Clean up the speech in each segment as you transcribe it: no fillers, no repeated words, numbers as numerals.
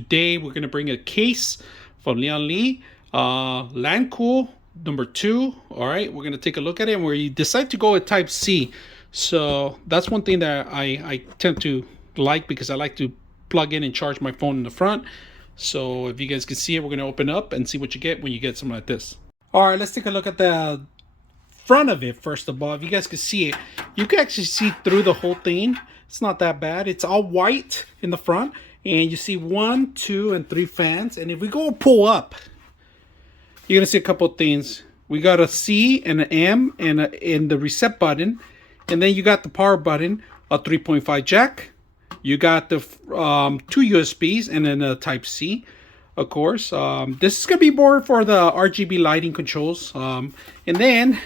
Today we're going to bring a case from Lian Li, Landcool number 2. All right, we're going to take a look at it, and we decide to go with Type C. So that's one thing that I tend to like, because I like to plug in and charge my phone in the front. So if you guys can see it, we're going to open up and see what you get when you get something like this. All right, let's take a look at the front of it first of all. If you guys can see it, you can actually see through the whole thing. It's not that bad. It's all white in the front, and you see 1, 2, and 3 fans. And if we go pull up, you're gonna see a couple of things. We got a C and an M and in the reset button, and then you got the power button, a 3.5 jack. You got the 2 USBs and then a Type C, of course. This is gonna be more for the RGB lighting controls. And then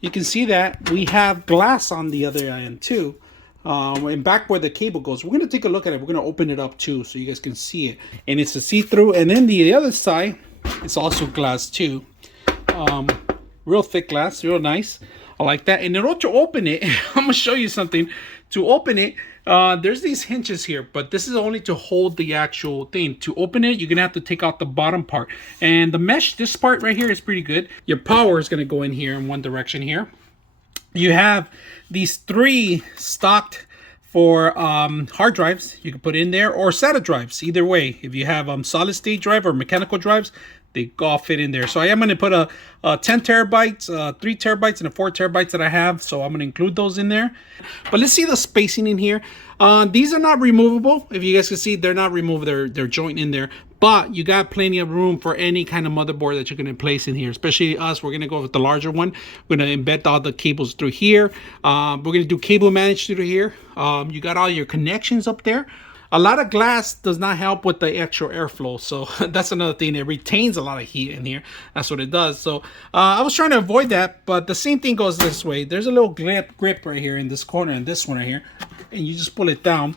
you can see that we have glass on the other end too. And back where the cable goes, we're going to take a look at it. We're going to open it up too, so you guys can see it. And it's a see-through. And then the other side, it's also glass too. Real thick glass, real nice. I like that. And in order to open it, I'm going to show you something. To open it, there's these hinges here, but this is only to hold the actual thing. To open it, you're going to have to take out the bottom part. And the mesh, this part right here is pretty good. Your power is going to go in here in one direction here. You have these 3 stocked for hard drives you can put in there, or SATA drives. Either way, if you have solid state drive or mechanical drives, they all fit in there. So I am going to put a 10 terabytes, 3 terabytes, and a 4 terabytes that I have. So I'm going to include those in there. But let's see the spacing in here. These are not removable. If you guys can see, they're not removable. They're joint in there. But you got plenty of room for any kind of motherboard that you're going to place in here. Especially us, we're going to go with the larger one. We're going to embed all the cables through here. We're going to do cable manage through here. You got all your connections up there. A lot of glass does not help with the actual airflow, so that's another thing. It retains a lot of heat in here. That's what it does. So I was trying to avoid that, but the same thing goes this way. There's a little grip right here in this corner and this one right here, and you just pull it down,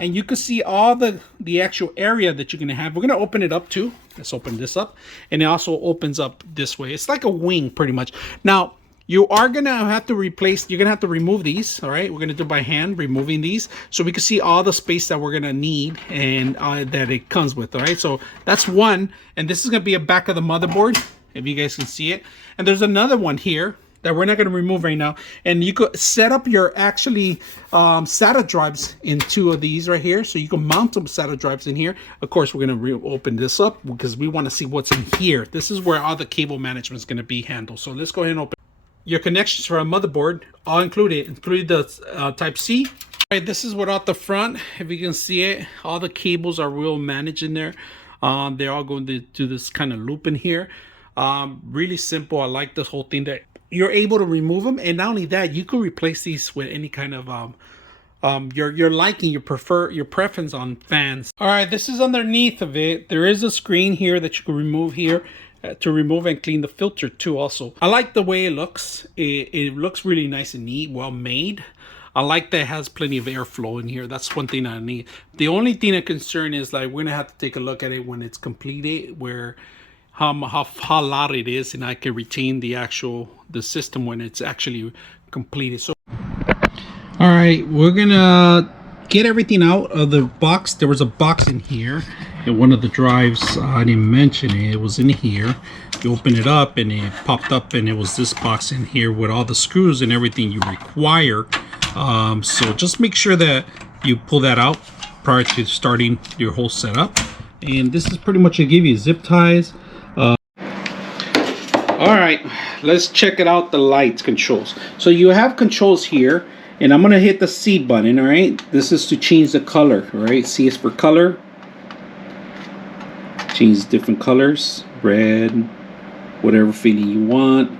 and you can see all the actual area that you're gonna have. We're gonna open it up too. Let's open this up, and it also opens up this way. It's like a wing pretty much. Now, you are going to have to replace, you're going to have to remove these, all right? We're going to do by hand, removing these, so we can see all the space that we're going to need and that it comes with, all right? So that's one, and this is going to be a back of the motherboard, if you guys can see it. And there's another one here that we're not going to remove right now. And you could set up your actually SATA drives in 2 of these right here. So you can mount some SATA drives in here. Of course, we're going to open this up because we want to see what's in here. This is where all the cable management is going to be handled. So let's go ahead and open your connections for a motherboard, all included the Type C. All right, this is without the front. If you can see it, all the cables are real managed in there. They're all going to do this kind of loop in here. Really simple. I like this whole thing that you're able to remove them, and not only that, you can replace these with any kind of your liking, your preference on fans. All right, this is underneath of it. There is a screen here that you can remove here. To remove and clean the filter too also. I like the way it looks. It looks really nice and neat, well made. I like that it has plenty of airflow in here. That's one thing I need. The only thing of concern is, like, we're gonna have to take a look at it when it's completed, where how loud it is, and I can retain the system when it's actually completed. So all right, we're gonna get everything out of the box. There was a box in here, and one of the drives, I didn't mention it, it was in here. You open it up and it popped up, and it was this box in here with all the screws and everything you require. So just make sure that you pull that out prior to starting your whole setup. And this is pretty much to give you zip ties. All right, let's check it out, the lights controls. So you have controls here, and I'm gonna hit the C button. All right, this is to change the color. All right, C is for color. Change different colors, red, whatever feeling you want.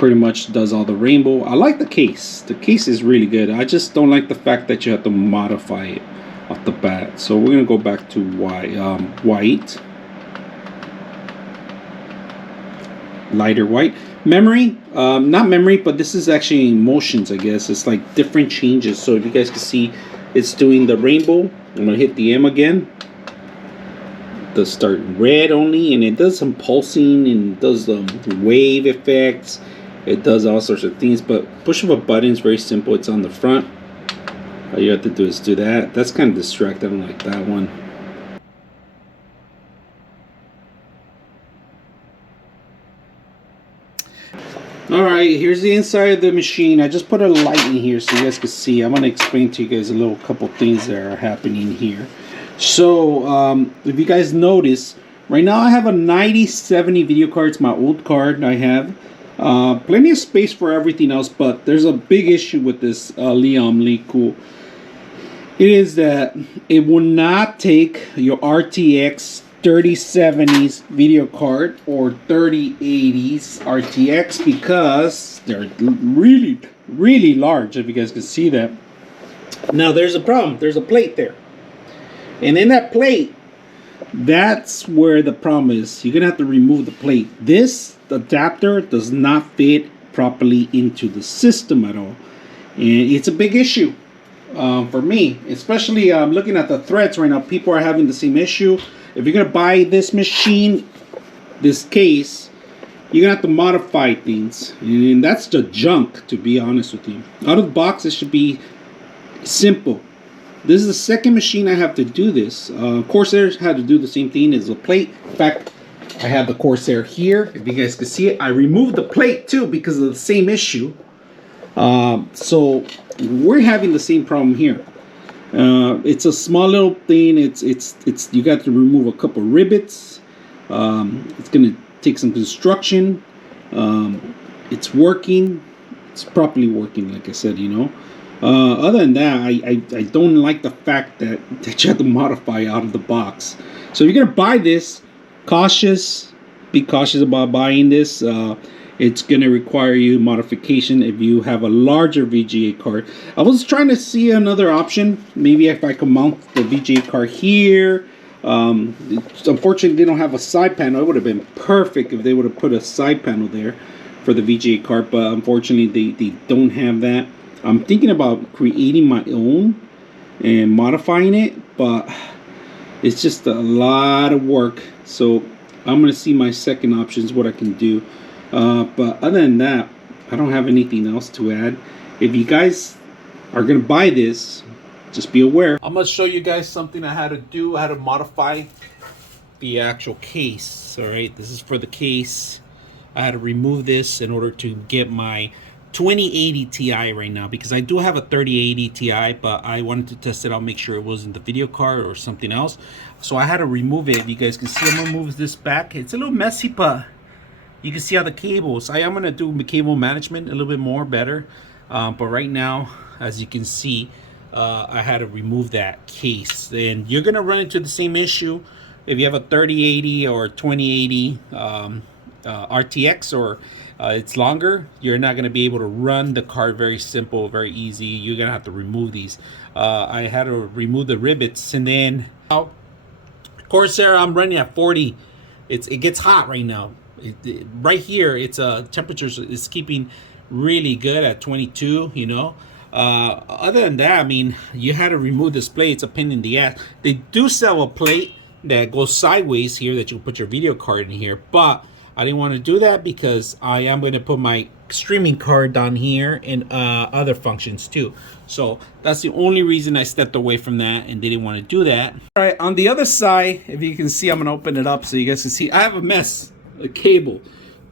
Pretty much does all the rainbow. I like the case. The case is really good. I just don't like the fact that you have to modify it off the bat. So we're gonna go back to white, lighter white. Memory, not memory, but this is actually motions, I guess. It's like different changes. So if you guys can see, it's doing the rainbow. I'm gonna hit the M again. Does start red only, and it does some pulsing and does wave effects. It does all sorts of things, but push of a button is very simple. It's on the front. All you have to do is do that. That's kind of distracting. I don't like that one. Alright, here's the inside of the machine. I just put a light in here so you guys can see. I'm going to explain to you guys a little couple things that are happening here. So, if you guys notice, right now I have a 9070 video card. It's my old card I have. Plenty of space for everything else, but there's a big issue with this Licool. It is that it will not take your RTX 3070s video card or 3080s RTX because they're really large, if you guys can see that. Now there's a problem. There's a plate there, and in that plate, that's where the problem is. You're gonna have to remove the plate. This adapter does not fit properly into the system at all, and it's a big issue for me, especially looking at the threads right now. People are having the same issue. If you're gonna buy this machine, this case, you're gonna have to modify things, and that's the junk, to be honest with you. Out of the box, it should be simple. This is the second machine I have to do this. Corsair had to do the same thing as a plate. In fact, I have the Corsair here. If you guys can see it, I removed the plate too because of the same issue. So we're having the same problem here. It's a small little thing. It's you got to remove a couple rivets. It's gonna take some construction. It's working. It's properly working, like I said, you know. Other than that, I don't like the fact that you have to modify out of the box. So if you're gonna buy this, be cautious about buying this. It's gonna require you modification if you have a larger VGA card. I was trying to see another option. Maybe if I could mount the VGA card here. Unfortunately, they don't have a side panel. It would have been perfect if they would have put a side panel there for the VGA card, but unfortunately they don't have that. I'm thinking about creating my own and modifying it, but it's just a lot of work. So I'm gonna see my second options, what I can do. But other than that, I don't have anything else to add. If you guys are gonna buy this, just be aware. I'm gonna show you guys something I had to do. I had to modify the actual case. All right, this is for the case. I had to remove this in order to get my 2080 Ti right now, because I do have a 3080 Ti, but I wanted to test it out, make sure it wasn't the video card or something else. So I had to remove it. You guys can see I'm gonna move this back. It's a little messy, but you can see how the cables. I am gonna do the cable management a little bit more better, but right now, as you can see, I had to remove that case. And you're gonna run into the same issue if you have a 3080 or 2080 RTX, or it's longer. You're not gonna be able to run the card very simple, very easy. You're gonna have to remove these. I had to remove the rivets, and then Corsair, I'm running at 40. It gets hot right now. Right here, it's temperatures is keeping really good at 22, you know. Other than that, I mean, you had to remove this plate. It's a pain in the ass. They do sell a plate that goes sideways here that you put your video card in here, but I didn't want to do that because I am going to put my streaming card down here and other functions too. So that's the only reason I stepped away from that and didn't want to do that. All right, on the other side, if you can see, I'm going to open it up so you guys can see. I have a mess. A cable,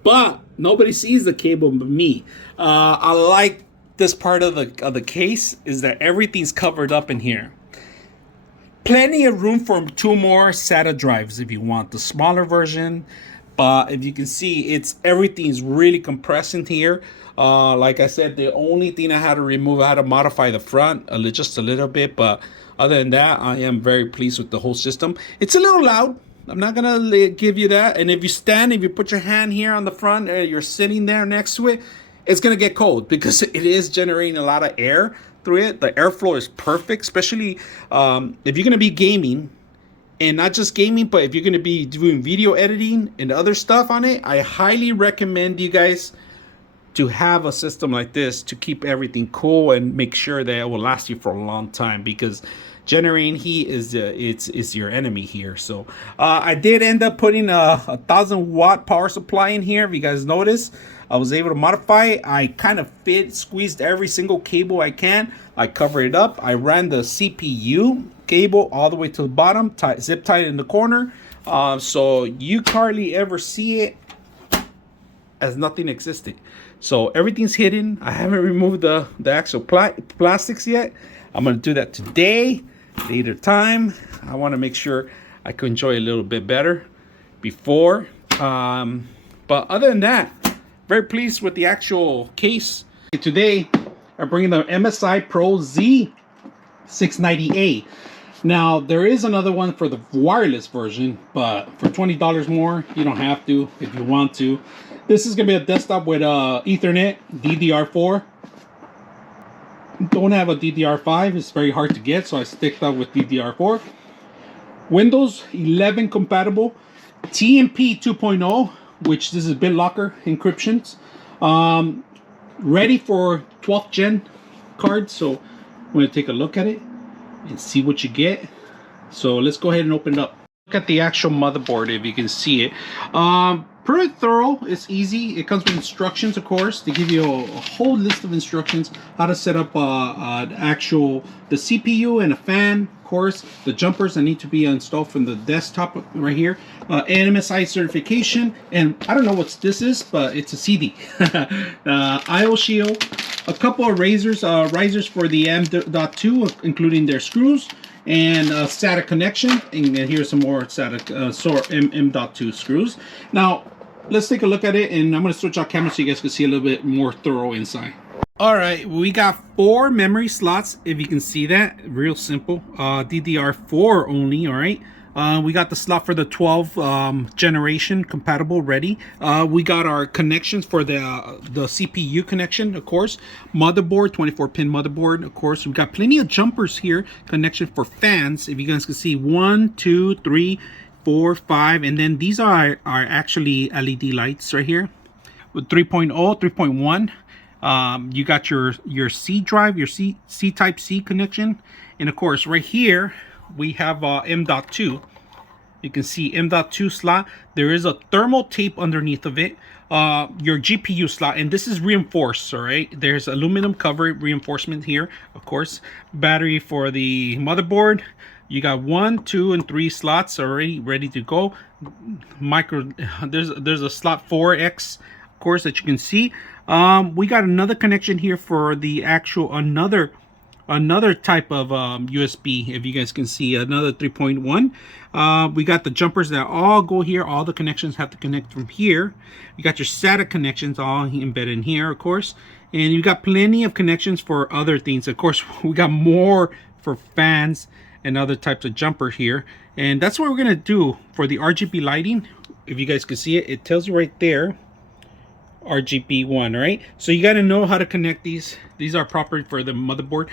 but nobody sees the cable but me. I like this part of the case is that everything's covered up in here. Plenty of room for 2 more SATA drives if you want the smaller version, but if you can see, everything's really compressed in here. Like I said, the only thing I had to remove, I had to modify the front just a little bit, but other than that, I am very pleased with the whole system. It's a little loud. I'm not gonna give you that. And if you put your hand here on the front, you're sitting there next to it, it's gonna get cold because it is generating a lot of air through it. The airflow is perfect, especially if you're gonna be gaming, and not just gaming, but if you're gonna be doing video editing and other stuff on it. I highly recommend you guys to have a system like this to keep everything cool and make sure that it will last you for a long time, because generating heat is your enemy here. So I did end up putting a 1000-watt power supply in here, if you guys notice. I was able to modify it. I kind of squeezed every single cable I can. I covered it up. I ran the CPU cable all the way to the bottom, zip tied in the corner, so you hardly ever see it as nothing existed. So everything's hidden. I haven't removed the actual plastics yet. I'm gonna do that today, later time. I want to make sure I can enjoy a little bit better before. But other than that, very pleased with the actual case. Today, I'm bringing the MSI Pro Z690A. Now, there is another one for the wireless version, but for $20 more, you don't have to if you want to. This is going to be a desktop with Ethernet, DDR4. Don't have a DDR5. It's very hard to get, so I sticked up with DDR4. Windows 11 compatible. TMP 2.0, which this is BitLocker encryptions. Ready for 12th gen cards, so I'm going to take a look at it and see what you get. So let's go ahead and open it up. Look at the actual motherboard if you can see it. Pretty thorough. It's easy. It comes with instructions, of course. They give you a whole list of instructions how to set up the CPU and a fan, of course. The jumpers that need to be installed from the desktop right here. NMSI certification, and I don't know what this is, but it's a CD. IO shield, a couple of risers for the M.2, including their screws, and a SATA connection, and here's some more SATA M.2 screws. Now let's take a look at it, and I'm going to switch out camera so you guys can see a little bit more thorough inside. All right, we got 4 memory slots, if you can see that. Real simple. DDR4 only. All right. We got the slot for the 12 generation compatible ready. We got our connections for the CPU connection, of course. Motherboard, 24-pin motherboard, of course. We got plenty of jumpers here. Connection for fans, if you guys can see. 1, 2, 3, 4, 5, and then these are actually LED lights right here. With 3.0, 3.1. You got your C drive, your C type C connection, and of course right here we have M.2. You can see M.2 slot. There is a thermal tape underneath of it. Your GPU slot, and this is reinforced. All right, there's aluminum cover reinforcement here, of course. Battery for the motherboard. You got 1, 2, and 3 slots already ready to go. There's a slot 4X, of course, that you can see. We got another connection here for the actual another type of USB, if you guys can see, another 3.1. We got the jumpers that all go here. All the connections have to connect from here. You got your SATA connections all embedded in here, of course, and you got plenty of connections for other things. Of course, we got more for fans and other types of jumper here, and that's what we're gonna do for the RGB lighting. If you guys can see it, it tells you right there, RGB 1, right? So you got to know how to connect these. These are proper for the motherboard,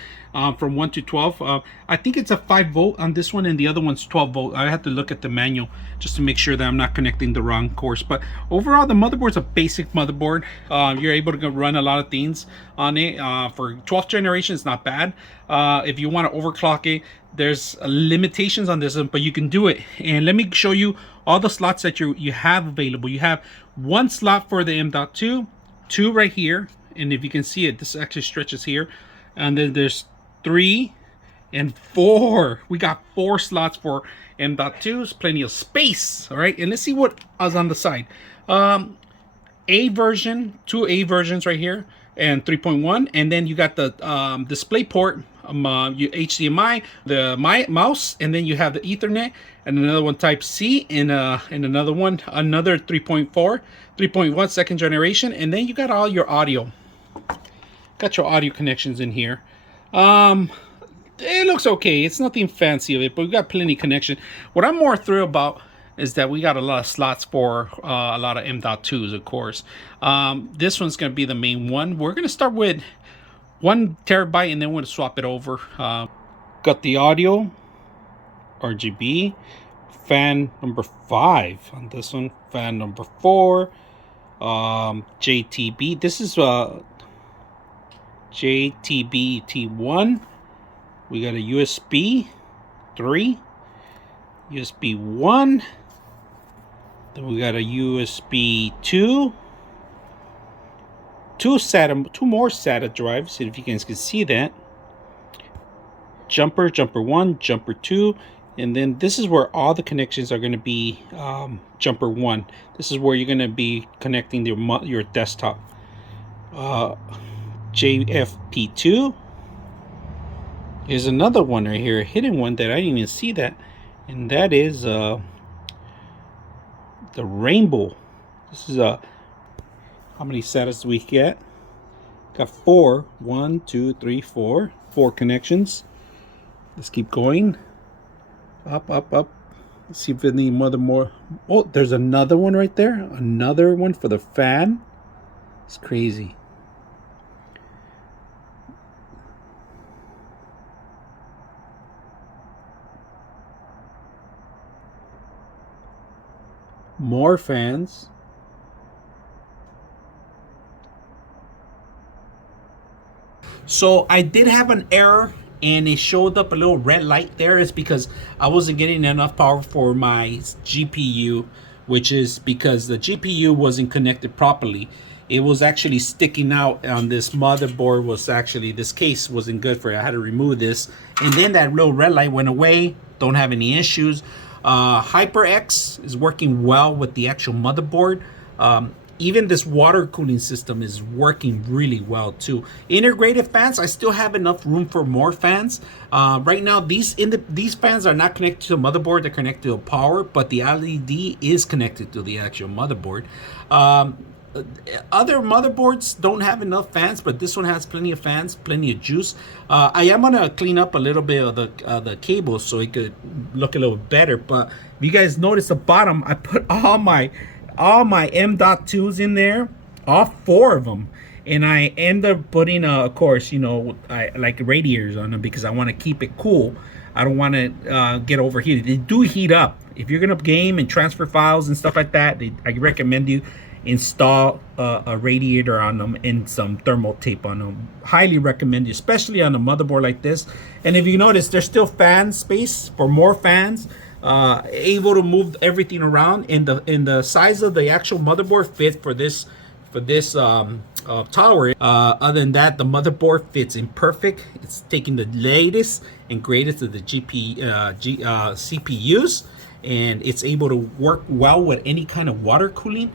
from 1 to 12. I think it's a 5 volt on this one, and the other one's 12 volt. I have to look at the manual just to make sure that I'm not connecting the wrong course. But overall, the motherboard's a basic motherboard. You're able to run a lot of things on it. For 12th generation, it's not bad. If you want to overclock it, there's limitations on this, but you can do it. And let me show you all the slots that you have available. You have 1 slot for the M.2, 2 right here, and if you can see it, this actually stretches here, and then there's 3 and 4. We got 4 slots for M.2. It's plenty of space. All right, and let's see what is on the side. A version, 2 A versions right here, and 3.1, and then you got the display port, HDMI, the mouse, and then you have the Ethernet, and another one Type C, and another 3.4, 3.1 second generation, and then you got all your audio. Got your audio connections in here. It looks okay. It's nothing fancy of it, but we got plenty of connection. What I'm more thrilled about is that we got a lot of slots for a lot of M.2s, of course. This one's going to be the main one. We're going to start with 1 terabyte, and then we're going to swap it over. Got the audio, RGB, fan number 5 on this one, fan number 4, JTB. This is JTB T1. We got a USB 3, USB 1. Then we got a USB 2, two more SATA drives, if you guys can see that. Jumper 1, jumper 2, and then this is where all the connections are going to be. Jumper 1, this is where you're going to be connecting your desktop. JFP2, here's another one right here, a hidden one that I didn't even see that, and that is the rainbow. This is how many SATAs do we get? Got 4. 1, 2, 3, 4 connections. Let's keep going. Up. Let's see if any more. Oh, there's another one right there. Another one for the fan. It's crazy. More fans. So I did have an error, and it showed up a little red light there. It's because I wasn't getting enough power for my GPU, which is because the GPU wasn't connected properly. It was actually sticking out on this motherboard. This case wasn't good for it. I had to remove this, and then that little red light went away. Don't have any issues. HyperX is working well with the actual motherboard. Even this water cooling system is working really well too. Integrated fans, I still have enough room for more fans. Right now, these fans are not connected to the motherboard; they're connected to power, but the LED is connected to the actual motherboard. Other motherboards don't have enough fans, but this one has plenty of fans, plenty of juice. I am gonna clean up a little bit of the cables so it could look a little better. But if you guys notice the bottom, I put all my M.2s in there, all 4 of them, and I end up putting of course, I like radiators on them because I want to keep it cool. I don't want to get overheated. They do heat up. If you're gonna game and transfer files and stuff like that, I recommend you install a radiator on them and some thermal tape on them. Highly recommend you, especially on a motherboard like this. And if you notice, there's still fan space for more fans. Able to move everything around, and the size of the actual motherboard fit for this tower. Other than that, the motherboard fits in perfect. It's taking the latest and greatest of the CPUs, and it's able to work well with any kind of water cooling.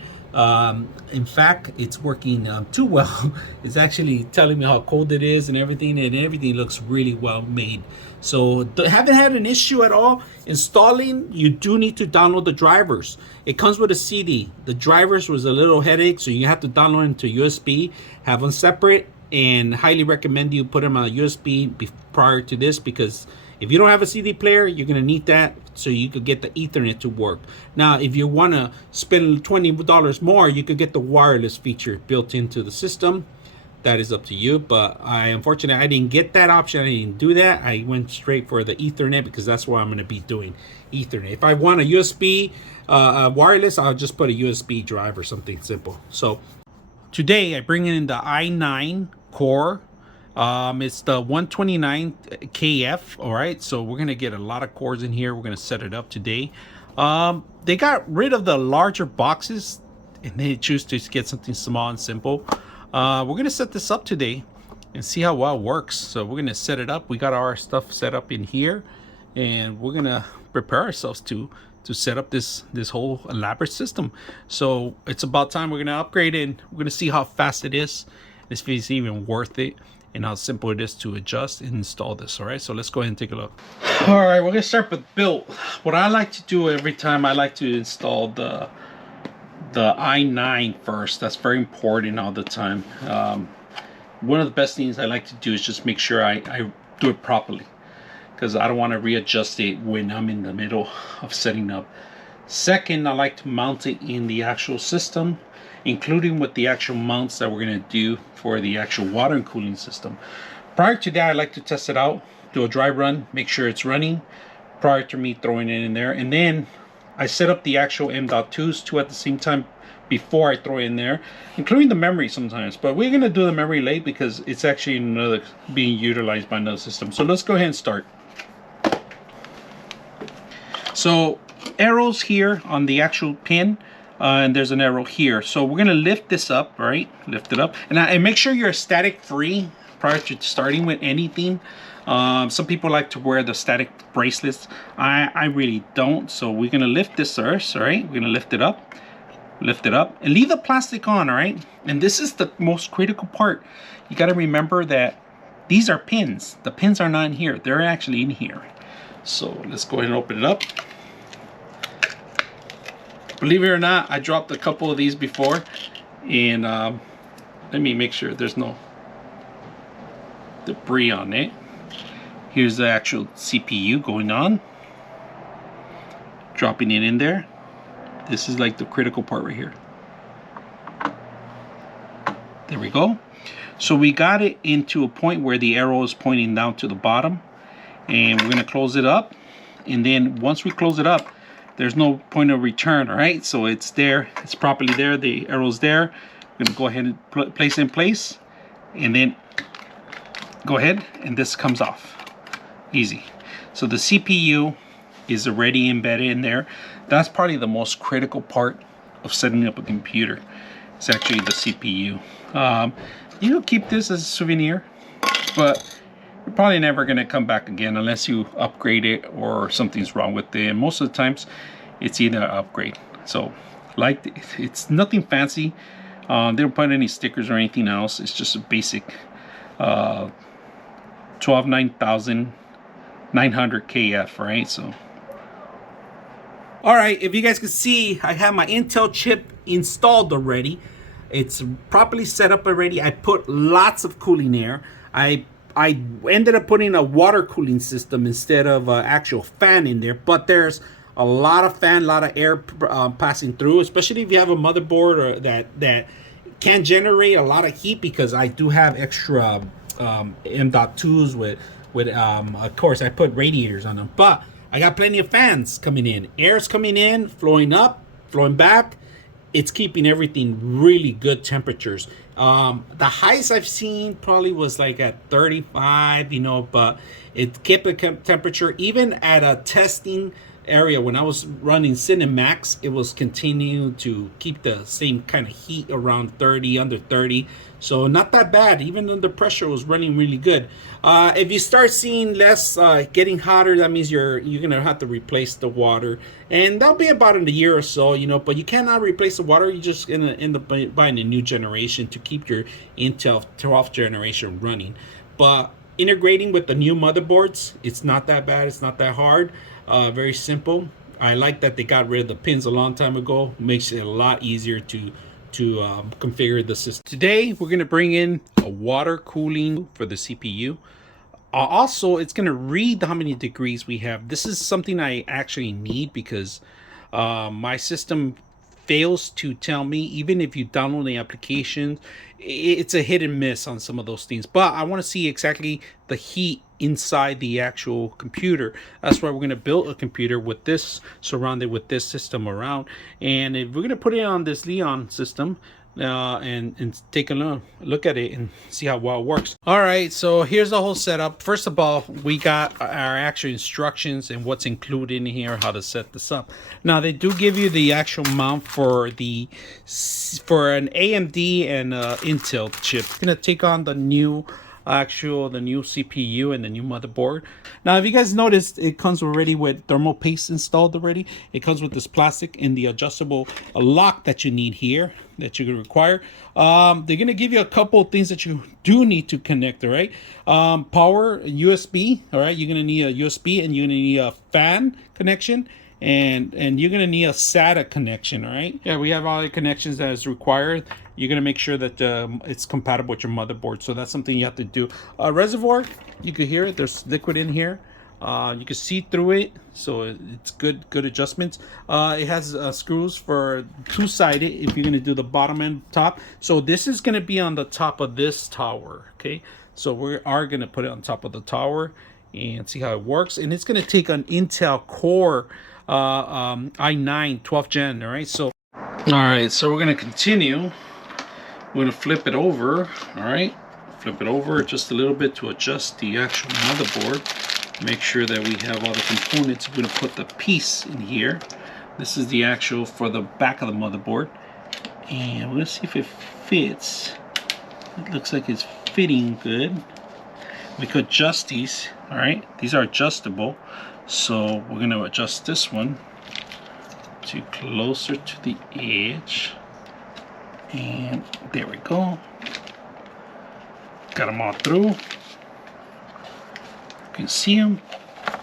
In fact, it's working too well. It's actually telling me how cold it is and everything looks really well made. So haven't had an issue at all installing. You do need to download the drivers. It comes with a CD. The drivers was a little headache, so you have to download them to USB, have them separate, and highly recommend you put them on a USB prior to this, because if you don't have a CD player, you're going to need that so you could get the Ethernet to work. Now, if you want to spend $20 more, you could get the wireless feature built into the system. That is up to you, but unfortunately, I didn't get that option. I didn't do that. I went straight for the Ethernet because that's what I'm going to be doing, Ethernet. If I want a USB wireless, I'll just put a USB drive or something simple. So today, I bring in the i9 core. It's the 129KF. All right, so we're gonna get a lot of cores in here. We're gonna set it up today. They got rid of the larger boxes and they choose to get something small and simple. We're gonna set this up today and see how well it works. So we're gonna set it up. We got our stuff set up in here, and we're gonna prepare ourselves to set up this whole elaborate system. So it's about time we're gonna upgrade it, and we're gonna see how fast it is, if it's even worth it, and how simple it is to adjust and install this. All right, so let's go ahead and take a look. All right, we're gonna start with build. What I like to do every time, I like to install the i9 first. That's very important all the time. One of the best things I like to do is just make sure I do it properly, because I don't want to readjust it when I'm in the middle of setting up. Second, I like to mount it in the actual system, including with the actual mounts that we're going to do for the actual water and cooling system. Prior to that, I like to test it out, do a dry run, make sure it's running prior to me throwing it in there. And then I set up the actual M.2s, 2 at the same time, before I throw it in there, including the memory sometimes. But we're going to do the memory late because it's actually being utilized by another system. So let's go ahead and start. So arrows here on the actual pin and there's an arrow here. So we're gonna lift this up, right? Lift it up, and make sure you're static free prior to starting with anything. Some people like to wear the static bracelets. I really don't. So we're gonna lift this first, all right? We're gonna lift it up, and leave the plastic on, all right? And this is the most critical part. You got to remember that these are pins. The pins are not in here. They're actually in here. So let's go ahead and open it up. Believe it or not, I dropped a couple of these before, and let me make sure there's no debris on it. Here's the actual CPU going on. Dropping it in there. This is like the critical part right here. There we go. So we got it into a point where the arrow is pointing down to the bottom, and we're gonna close it up. And then once we close it up, there's no point of return, all right? So it's there, it's properly there, the arrow's there. We're gonna go ahead and place it in place, and then go ahead, and this comes off. Easy. So the CPU is already embedded in there. That's probably the most critical part of setting up a computer. It's actually the CPU. You can keep this as a souvenir, but you're probably never going to come back again unless you upgrade it or something's wrong with it. And most of the times, it's either an upgrade. So, like, it's nothing fancy. They don't put any stickers or anything else. It's just a basic 12,900 KF, right? So. All right, if you guys can see, I have my Intel chip installed already. It's properly set up already. I put lots of cooling air. I ended up putting a water cooling system instead of an actual fan in there, but there's a lot of fan, a lot of air passing through, especially if you have a motherboard or that can generate a lot of heat, because I do have extra M.2s with of course I put radiators on them, but I got plenty of fans coming in. Air's coming in, flowing up, flowing back. It's keeping everything really good temperatures. The highest I've seen probably was like at 35, you know, but it kept the temperature even at a testing area. When I was running Cinemax, it was continuing to keep the same kind of heat around 30, under 30. So not that bad. Even under pressure was running really good. If you start seeing less getting hotter, that means you're gonna have to replace the water, and that'll be about in a year or so, you know. But you cannot replace the water. You're just gonna end up buying a new generation to keep your Intel 12th generation running. But integrating with the new motherboards, it's not that bad. It's not that hard. Very simple. I like that they got rid of the pins a long time ago. Makes it a lot easier to configure the system. Today we're going to bring in a water cooling for the CPU. Also, it's going to read how many degrees we have. This is something I actually need because my system fails to tell me, even if you download the application, it's a hit and miss on some of those things. But I want to see exactly the heat inside the actual computer. That's why we're going to build a computer with this, surrounded with this system around. And if we're going to put it on this Leon system and take a look at it and see how well it works. All right, so here's the whole setup. First of all, we got our actual instructions and what's included in here, how to set this up. Now they do give you the actual mount for an AMD and Intel chip. It's gonna take on the new CPU and the new motherboard. Now, if you guys noticed, it comes already with thermal paste installed already. It comes with this plastic and the adjustable lock that you need here, that you're gonna require. They're gonna give you a couple of things that you do need to connect, all right? Power, USB, all right? You're gonna need a USB, and you're gonna need a fan connection, and you're gonna need a SATA connection, all right? Yeah, we have all the connections that is required. You're gonna make sure that it's compatible with your motherboard, so that's something you have to do. Reservoir, you can hear it. There's liquid in here. You can see through it, so it's good adjustments. It has screws for two-sided if you're gonna do the bottom and top. So this is gonna be on the top of this tower, okay? So we are gonna put it on top of the tower and see how it works. And it's gonna take an Intel Core i9 12th gen, all right? So, all right, so we're gonna continue. We're gonna flip it over, all right? Flip it over just a little bit to adjust the actual motherboard. Make sure that we have all the components. We're gonna put the piece in here. This is the actual for the back of the motherboard, and we're gonna see if it fits. It looks like it's fitting good. We could adjust these. All right, these are adjustable, so we're gonna adjust this one to closer to the edge, and there we go. Got them all through. You can see them.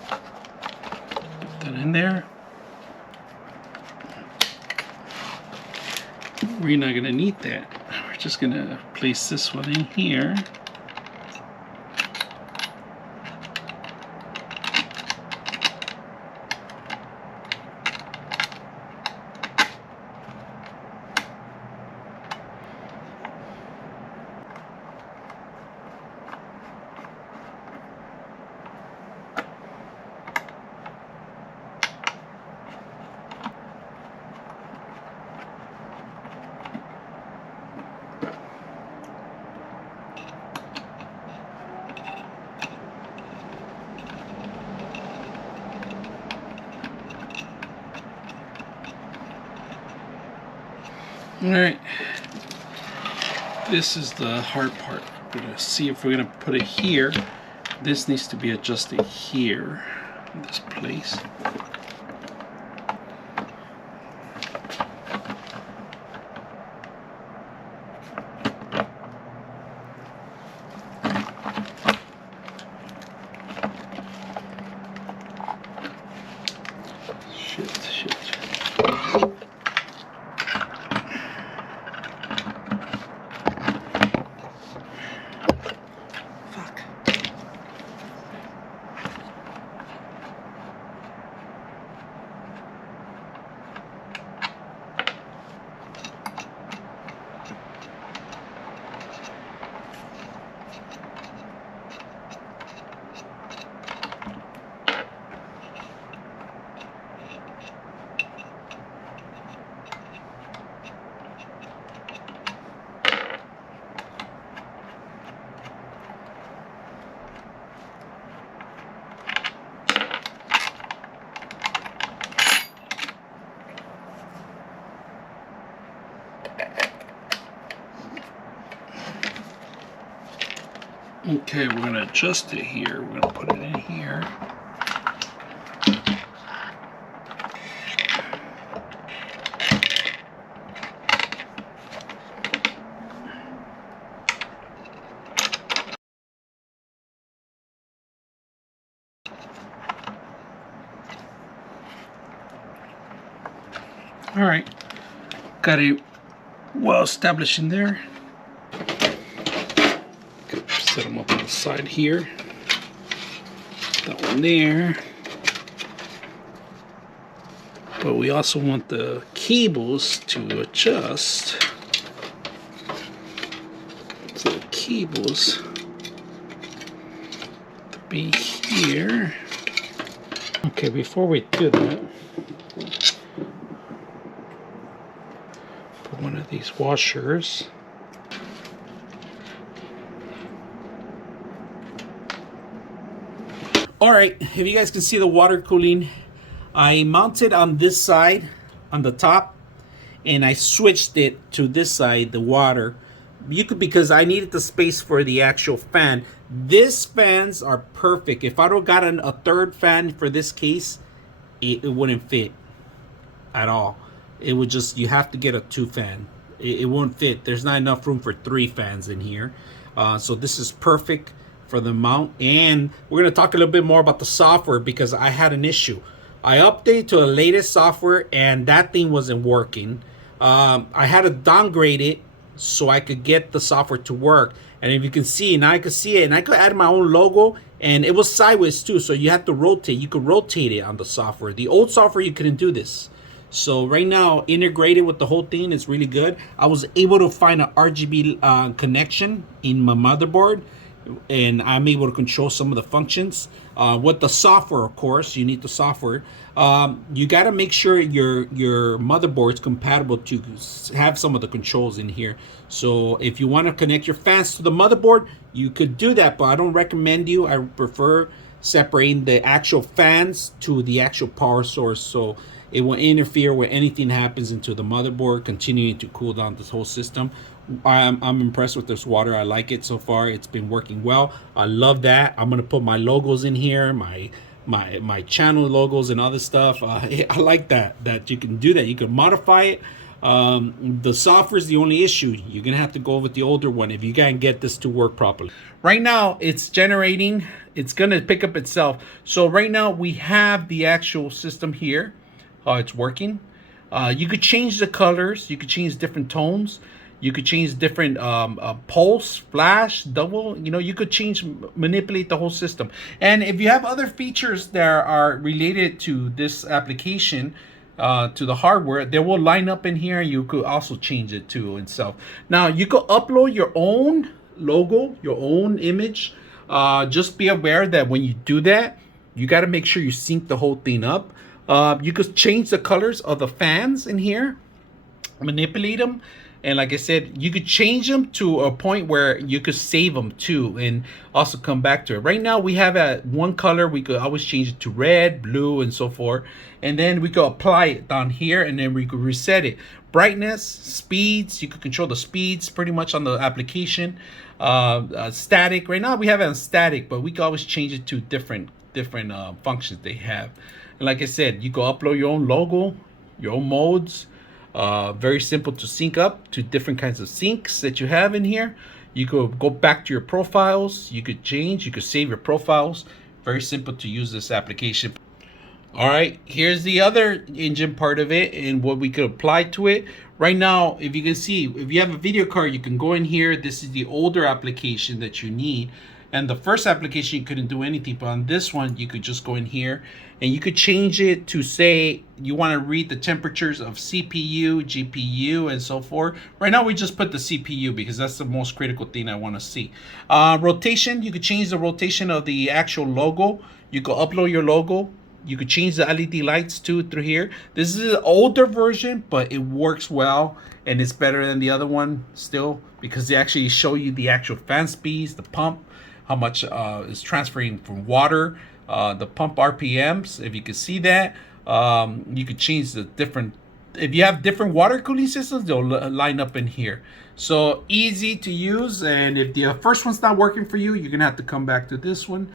Put that in there. We're not gonna need that. We're just gonna place this one in here. Alright, this is the hard part. We're going to see if we're going to put it here. This needs to be adjusted here, in this place. Shit. Okay, we're going to adjust it here. We're going to put it in here. All right, got it well established in there. Set them up on the side here. That one there. But we also want the cables to adjust. So the cables to be here. Okay, before we do that, put one of these washers. Alright, if you guys can see the water cooling, I mounted on this side, on the top, and I switched it to this side, the water. Because I needed the space for the actual fan. These fans are perfect. If I don't got a third fan for this case, it wouldn't fit at all. It would just, you have to get a 2 fan. It won't fit. There's not enough room for 3 fans in here. So this is perfect for the mount. And we're going to talk a little bit more about the software because I had an issue. I updated to the latest software and that thing wasn't working. I had to downgrade it so I could get the software to work. And if you can see, now I can see it, and I could add my own logo, and it was sideways too, so you have to rotate. You could rotate it on the software. The old software, you couldn't do this. So right now, integrated with the whole thing is really good. I was able to find an RGB connection in my motherboard, and I'm able to control some of the functions. With the software, of course, you need the software. You got to make sure your motherboard is compatible to have some of the controls in here. So if you want to connect your fans to the motherboard, you could do that, but I don't recommend you. I prefer separating the actual fans to the actual power source. So it will interfere with anything that happens into the motherboard, continuing to cool down this whole system. I'm impressed with this water. I like it so far. It's been working well. I love that. I'm gonna put my logos in here, my channel logos and other stuff. I like that you can do that. You can modify it. The software is the only issue. You're gonna have to go with the older one if you can't get this to work properly. Right now it's generating. It's gonna pick up itself. So right now we have the actual system here. It's working. You could change the colors. You could change different tones. You could change different pulse, flash, double. You know, you could manipulate the whole system. And if you have other features that are related to this application, to the hardware, they will line up in here. You could also change it to itself. Now, you could upload your own logo, your own image. Just be aware that when you do that, you got to make sure you sync the whole thing up. You could change the colors of the fans in here, manipulate them. And like I said, you could change them to a point where you could save them too and also come back to it. Right now we have one color. We could always change it to red, blue, and so forth. And then we could apply it down here, and then we could reset it. Brightness, speeds, you could control the speeds pretty much on the application. Static, right now we have it on static, but we could always change it to different functions they have. And like I said, you could upload your own logo, your own modes. Very simple to sync up to different kinds of syncs that you have in here. You could go back to your profiles. You could change. You could save your profiles. Very simple to use this application. All right, here's the other engine part of it and what we could apply to it. Right now, if you can see, if you have a video card, you can go in here. This is the older application that you need. And the first application, you couldn't do anything. But on this one, you could just go in here and you could change it to say you want to read the temperatures of CPU, GPU, and so forth. Right now, we just put the CPU because that's the most critical thing I want to see. Rotation, you could change the rotation of the actual logo. You could upload your logo. You could change the LED lights too through here. This is an older version, but it works well. And it's better than the other one still because they actually show you the actual fan speeds, the pump, how much is transferring from water, the pump RPMs. If you can see that, you could change the different. If you have different water cooling systems, they'll line up in here. So easy to use. And if the first one's not working for you, you're gonna have to come back to this one.